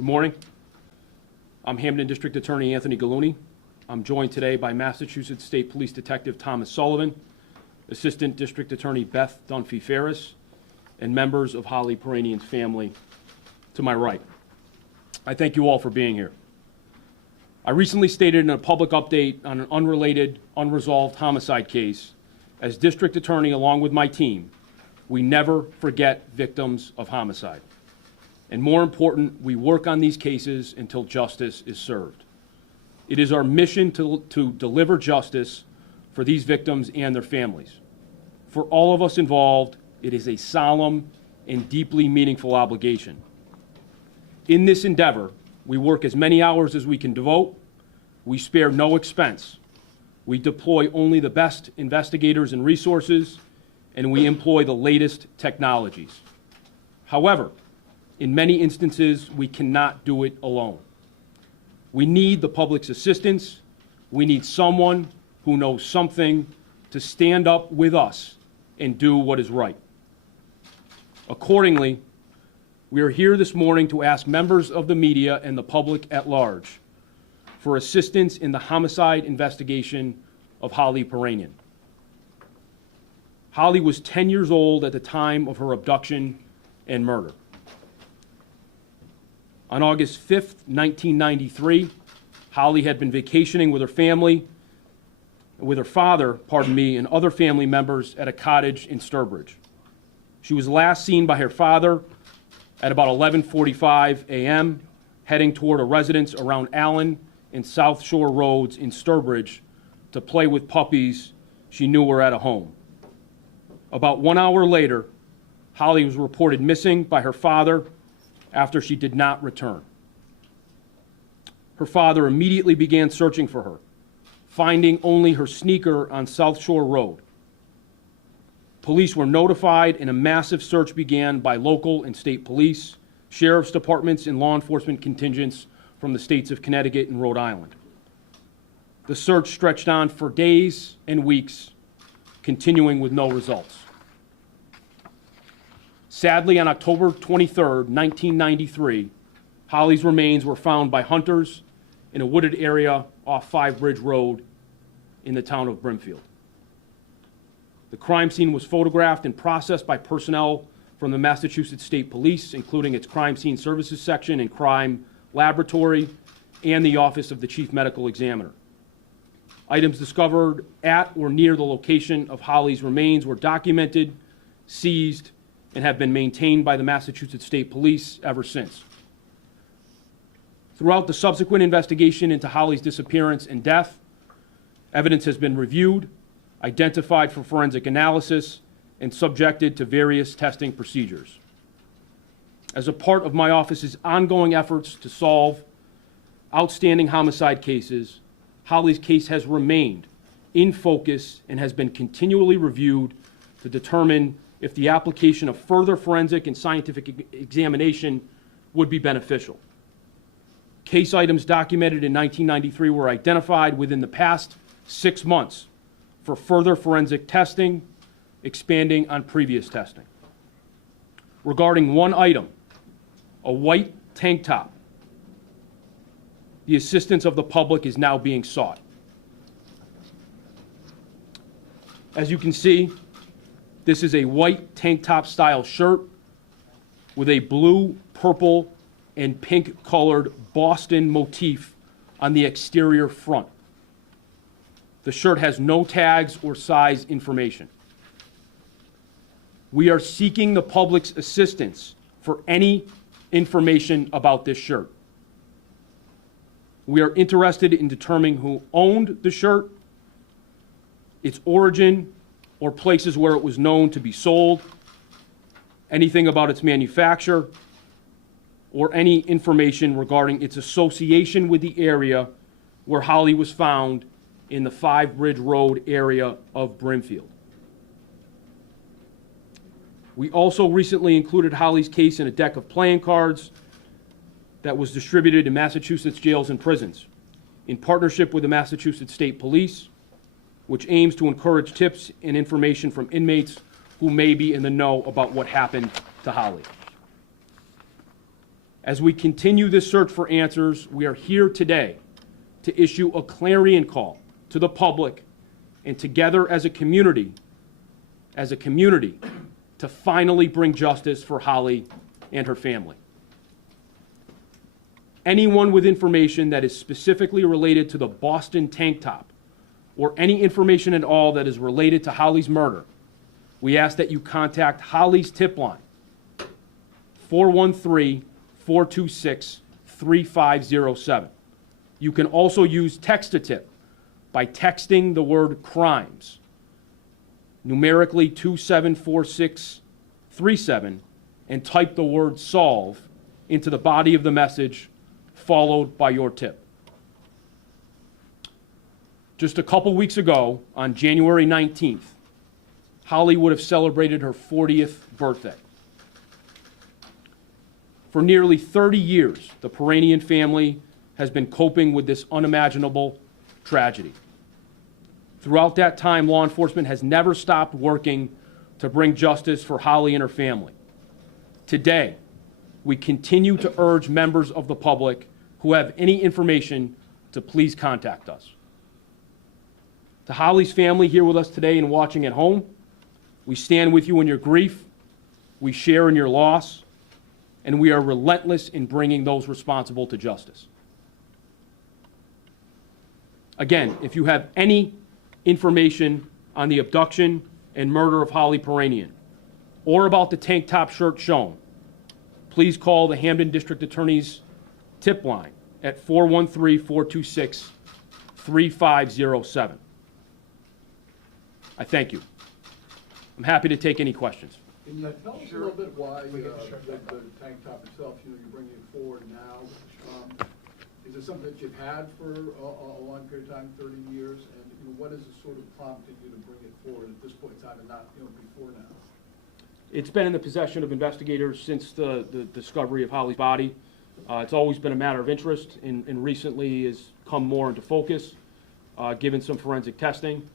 Good morning. I'm Hampden District Attorney Anthony Gallooni. I'm joined today by Massachusetts State Police Detective Thomas Sullivan, Assistant District Attorney Beth Dunphy-Ferris, and members of Holly Piirainen's family to my right. I thank you all for being here. I recently stated in a public update on an unrelated, unresolved homicide case, as District Attorney along with my team, we never forget victims of homicide. And more important, we work on these cases until justice is served. It is our mission to deliver justice for these victims and their families. For all of us involved, it is a solemn and deeply meaningful obligation. In this endeavor, we work as many hours as we can devote. We spare no expense. We deploy only the best investigators and resources, and we employ the latest technologies. However, in many instances, we cannot do it alone. We need the public's assistance. We need someone who knows something to stand up with us and do what is right. Accordingly, we are here this morning to ask members of the media and the public at large for assistance in the homicide investigation of Holly Piirainen. Holly was 10 years old at the time of her abduction and murder. On August 5th, 1993, Holly had been vacationing with her family, with her father, and other family members at a cottage in Sturbridge. She was last seen by her father at about 11:45 a.m., heading toward a residence around Allen and South Shore Roads in Sturbridge to play with puppies she knew were at a home. About 1 hour later, Holly was reported missing by her father after she did not return. Her father immediately began searching for her, finding only her sneaker on South Shore Road. Police were notified and a massive search began by local and state police, sheriff's departments, and law enforcement contingents from the states of Connecticut and Rhode Island. The search stretched on for days and weeks, continuing with no results. Sadly, on October 23rd, 1993, Holly's remains were found by hunters in a wooded area off Five Bridge Road in the town of Brimfield. The crime scene was photographed and processed by personnel from the Massachusetts State Police, including its Crime Scene Services Section and Crime Laboratory, and the Office of the Chief Medical Examiner. Items discovered at or near the location of Holly's remains were documented, seized, and have been maintained by the Massachusetts State Police ever since. Throughout the subsequent investigation into Holly's disappearance and death, evidence has been reviewed, identified for forensic analysis, and subjected to various testing procedures. As a part of my office's ongoing efforts to solve outstanding homicide cases, Holly's case has remained in focus and has been continually reviewed to determine if the application of further forensic and scientific examination would be beneficial. Case items documented in 1993 were identified within the past 6 months for further forensic testing, expanding on previous testing. Regarding one item, a white tank top, the assistance of the public is now being sought. As you can see, this is a white tank top style shirt with a blue, purple, and pink colored Boston motif on the exterior front. The shirt has no tags or size information. We are seeking the public's assistance for any information about this shirt. We are interested in determining who owned the shirt, its origin, or places where it was known to be sold, anything about its manufacture, or any information regarding its association with the area where Holly was found in the Five Bridge Road area of Brimfield. We also recently included Holly's case in a deck of playing cards that was distributed in Massachusetts jails and prisons in partnership with the Massachusetts State Police, which aims to encourage tips and information from inmates who may be in the know about what happened to Holly. As we continue this search for answers, we are here today to issue a clarion call to the public and together as a community, to finally bring justice for Holly and her family. Anyone with information that is specifically related to the Boston tank top or any information at all that is related to Holly's murder, we ask that you contact Holly's tip line, 413-426-3507. You can also use text-to-tip by texting the word crimes, numerically 274637, and type the word solve into the body of the message, followed by your tip. Just a couple weeks ago, on January 19th, Holly would have celebrated her 40th birthday. For nearly 30 years, the Piirainen family has been coping with this unimaginable tragedy. Throughout that time, law enforcement has never stopped working to bring justice for Holly and her family. Today, we continue to urge members of the public who have any information to please contact us. To Holly's family here with us today and watching at home, we stand with you in your grief, we share in your loss, and we are relentless in bringing those responsible to justice. Again, if you have any information on the abduction and murder of Holly Piirainen or about the tank top shirt shown, please call the Hampden District Attorney's tip line at 413-426-3507. I thank you. I'm happy to take any questions. Can you tell us a little bit why the tank top itself, you're bringing it forward now? Is it something that you've had for a long period of time, 30 years? And what is the sort of prompting you to bring it forward at this point in time and not before now? It's been in the possession of investigators since the discovery of Holly's body. It's always been a matter of interest and recently has come more into focus, given some forensic testing.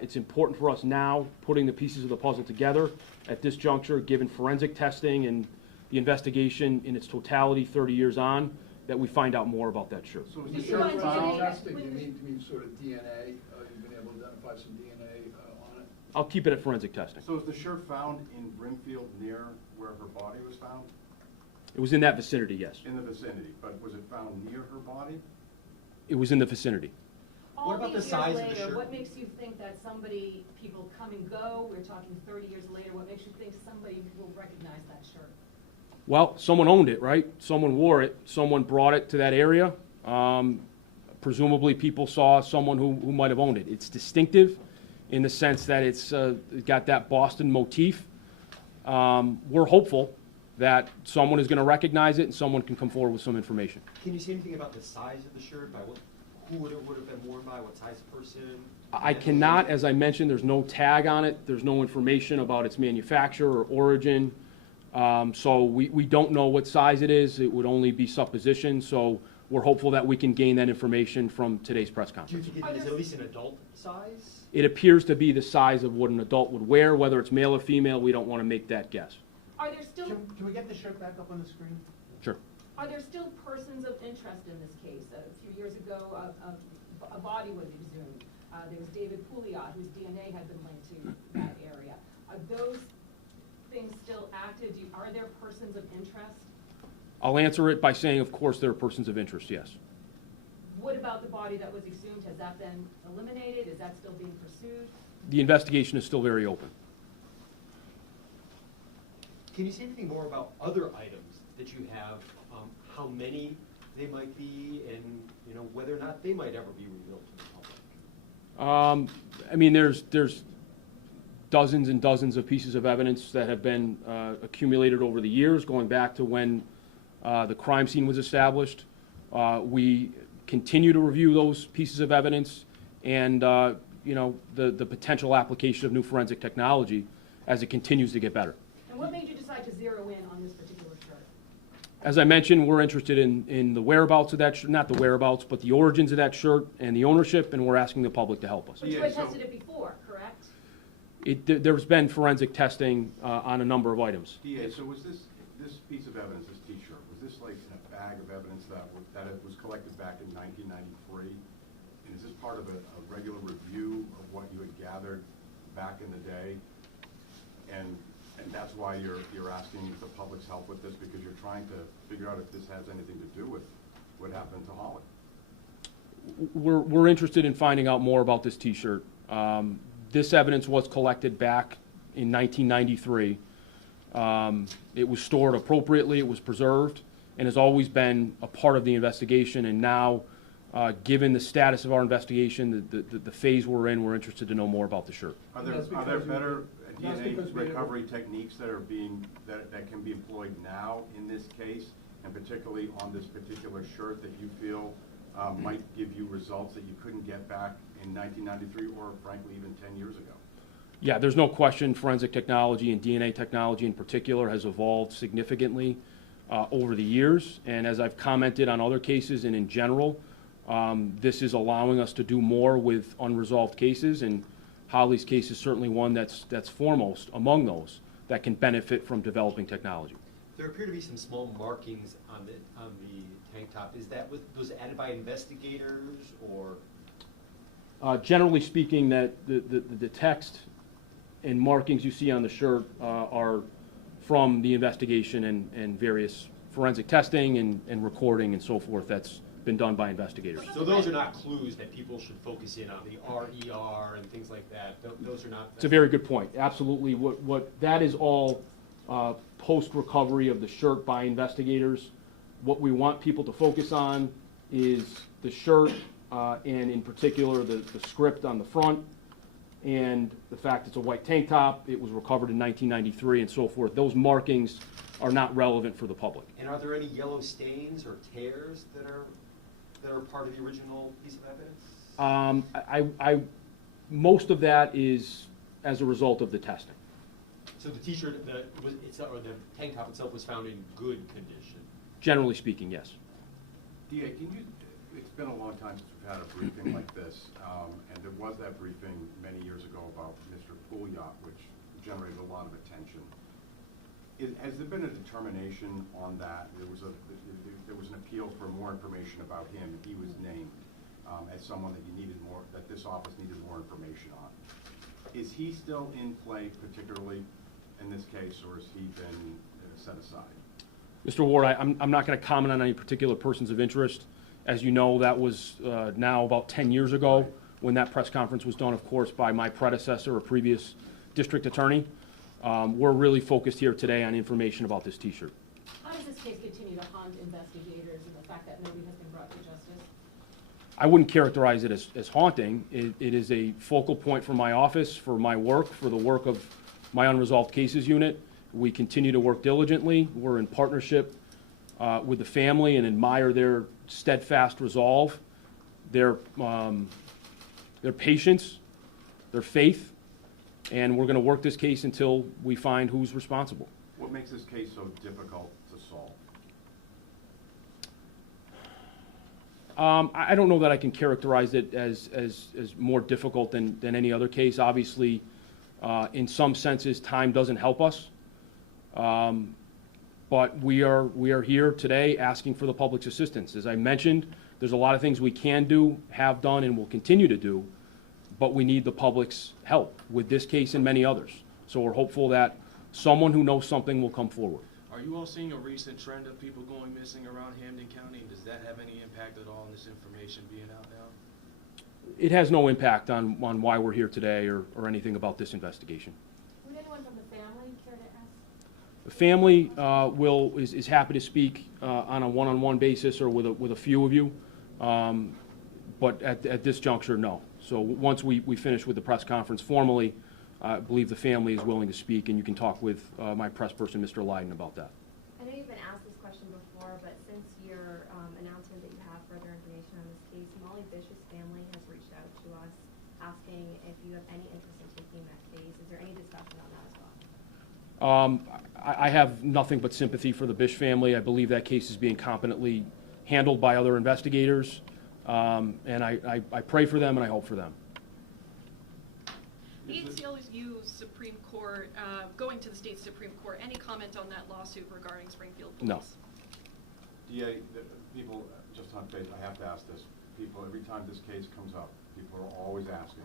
It's important for us now, putting the pieces of the puzzle together at this juncture, given forensic testing and the investigation in its totality 30 years on, that we find out more about that shirt. So is the shirt found testing? You mean sort of DNA? You've been able to identify some DNA on it? I'll keep it at forensic testing. So is the shirt found in Brimfield near where her body was found? It was in that vicinity, yes. In the vicinity, but was it found near her body? It was in the vicinity. What about the size of the shirt? What makes you think that people come and go, we're talking 30 years later, what makes you think somebody will recognize that shirt? Well, someone owned it, right? Someone wore it. Someone brought it to that area. Presumably people saw someone who might have owned it. It's distinctive in the sense that it's got that Boston motif. We're hopeful that someone is going to recognize it and someone can come forward with some information. Can you say anything about the size of the shirt? By who would have been worn by? What size person? I cannot, as I mentioned, there's no tag on it. There's no information about its manufacturer or origin. So we don't know what size it is. It would only be supposition. So we're hopeful that we can gain that information from today's press conference. Do you think it is at least an adult size? It appears to be the size of what an adult would wear. Whether it's male or female, we don't want to make that guess. Are there still... Can we get the shirt back up on the screen? Sure. Are there still persons of interest in this case? A few years ago, a body was exhumed. There was David Pouliot, whose DNA had been linked to that area. Are those things still active? Are there persons of interest? I'll answer it by saying, of course, there are persons of interest, yes. What about the body that was exhumed? Has that been eliminated? Is that still being pursued? The investigation is still very open. Can you say anything more about other items that you have, how many they might be, and whether or not they might ever be revealed to the public? I mean, there's dozens and dozens of pieces of evidence that have been accumulated over the years, going back to when the crime scene was established. We continue to review those pieces of evidence and the potential application of new forensic technology as it continues to get better. And what made you decide to zero in on this particular shirt? As I mentioned, we're interested in the whereabouts of that shirt, not the whereabouts, but the origins of that shirt and the ownership, and we're asking the public to help us. But you had tested it before, correct? There's been forensic testing on a number of items. DA, so was this piece of evidence, this T-shirt, was this like evidence that it was collected back in 1993? And is this part of a regular review of what you had gathered back in the day? And that's why you're asking the public's help with this, because you're trying to figure out if this has anything to do with what happened to Holly. We're interested in finding out more about this T-shirt. This evidence was collected back in 1993. It was stored appropriately, it was preserved, and has always been a part of the investigation. And now, given the status of our investigation, the phase we're in, we're interested to know more about the shirt. Are there better DNA recovery techniques that can be employed now in this case, and particularly on this particular shirt, that you feel might give you results that you couldn't get back in 1993 or frankly even 10 years ago? Yeah, there's no question forensic technology and DNA technology in particular has evolved significantly over the years. And as I've commented on other cases and in general, this is allowing us to do more with unresolved cases, and Holly's case is certainly one that's foremost among those that can benefit from developing technology. There appear to be some small markings on the tank top. Is that was added by investigators, or? Generally speaking, that the text and markings you see on the shirt are from the investigation and various forensic testing and recording and so forth that's been done by investigators. So those are not clues that people should focus in on, the RER and things like that? Those are not... It's a very good point. Absolutely. What that is all post-recovery of the shirt by investigators. What we want people to focus on is the shirt and in particular the script on the front, and the fact it's a white tank top, it was recovered in 1993 and so forth. Those markings are not relevant for the public. And are there any yellow stains or tears that are part of the original piece of evidence? Most of that is as a result of the testing. So the T-shirt, the tank top itself was found in good condition? Generally speaking, yes. DA, it's been a long time since we've had a briefing like this, and there was that briefing many years ago about Mr. Pouliot, which generated a lot of attention. Has there been a determination on that? There was an appeal for more information about him. He was named as someone that that this office needed more information on. Is he still in play, particularly in this case, or has he been set aside? Mr. Ward, I'm not going to comment on any particular persons of interest. As you know, that was now about 10 years ago when that press conference was done, of course, by my predecessor, a previous district attorney. We're really focused here today on information about this T-shirt. How does this case continue to haunt investigators and the fact that nobody has been brought to justice? I wouldn't characterize it as haunting. It is a focal point for my office, for my work, for the work of my unresolved cases unit. We continue to work diligently. We're in partnership with the family and admire their steadfast resolve, their patience, their faith, and we're going to work this case until we find who's responsible. What makes this case so difficult to solve? I don't know that I can characterize it as more difficult than any other case. Obviously, in some senses, time doesn't help us. But we are here today asking for the public's assistance. As I mentioned, there's a lot of things we can do, have done, and will continue to do, but we need the public's help with this case and many others. So we're hopeful that someone who knows something will come forward. Are you all seeing a recent trend of people going missing around Hampden County? Does that have any impact at all on this information being out now? It has no impact on why we're here today or anything about this investigation. Would anyone from the family care to ask? The family is happy to speak on a one-on-one basis or with a few of you, but at this juncture, no. So once we finish with the press conference formally, I believe the family is willing to speak, and you can talk with my press person, Mr. Leiden, about that. I know you've been asked this question before, but since your announcement that you have further information on this case, Molly Bishop's family has reached out to us asking if you have any interest in taking that case. Is there any discussion on that as well? I have nothing but sympathy for the Bish family. I believe that case is being competently handled by other investigators, and I pray for them and I hope for them. The ACLU's Supreme Court, going to the state Supreme Court, any comment on that lawsuit regarding Springfield Police? No. DA, people, just on face, I have to ask this, people, every time this case comes up, people are always asking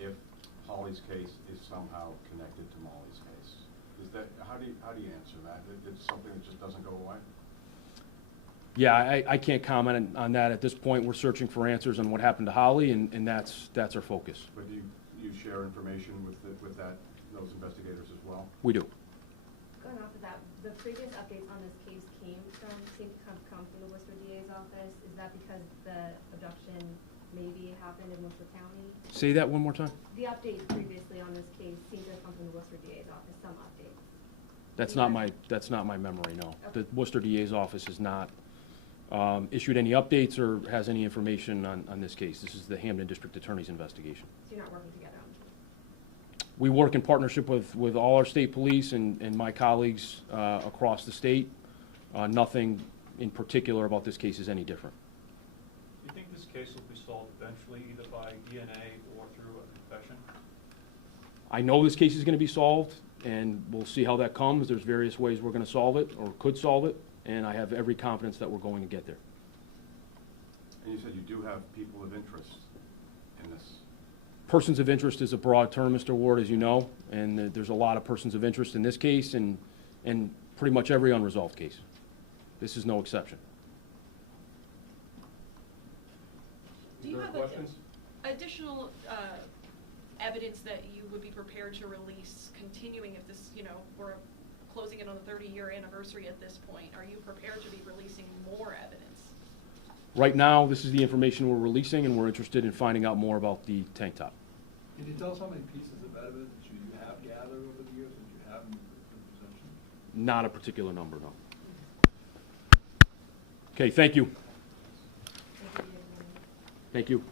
if Holly's case is somehow connected to Molly's case. Is that, how do you answer that? It's something that just doesn't go away? Yeah, I can't comment on that at this point. We're searching for answers on what happened to Holly, and that's our focus. But do you share information with those investigators as well? We do. Going off of that, the previous updates on this case seem to come from the Worcester DA's office. Is that because the abduction maybe happened in Worcester County? Say that one more time. The updates previously on this case seem to have come from the Worcester DA's office, some updates. That's not my memory, no. Okay. The Worcester DA's office has not issued any updates or has any information on this case. This is the Hampden District Attorney's investigation. So you're not working together on the case? We work in partnership with all our state police and my colleagues across the state. Nothing in particular about this case is any different. Do you think this case will be solved eventually, either by DNA or through a confession? I know this case is going to be solved, and we'll see how that comes. There's various ways we're going to solve it or could solve it, and I have every confidence that we're going to get there. And you said you do have people of interest in this. Persons of interest is a broad term, Mr. Ward, as you know, and there's a lot of persons of interest in this case and pretty much every unresolved case. This is no exception. Do you Is there have questions? additional evidence that you would be prepared to release, continuing if this, we're closing in on the 30-year anniversary at this point? Are you prepared to be releasing more evidence? Right now, this is the information we're releasing, and we're interested in finding out more about the tank top. Can you tell us how many pieces of evidence you have gathered over the years that you have in possession? Not a particular number, no. Okay, thank you. Thank you.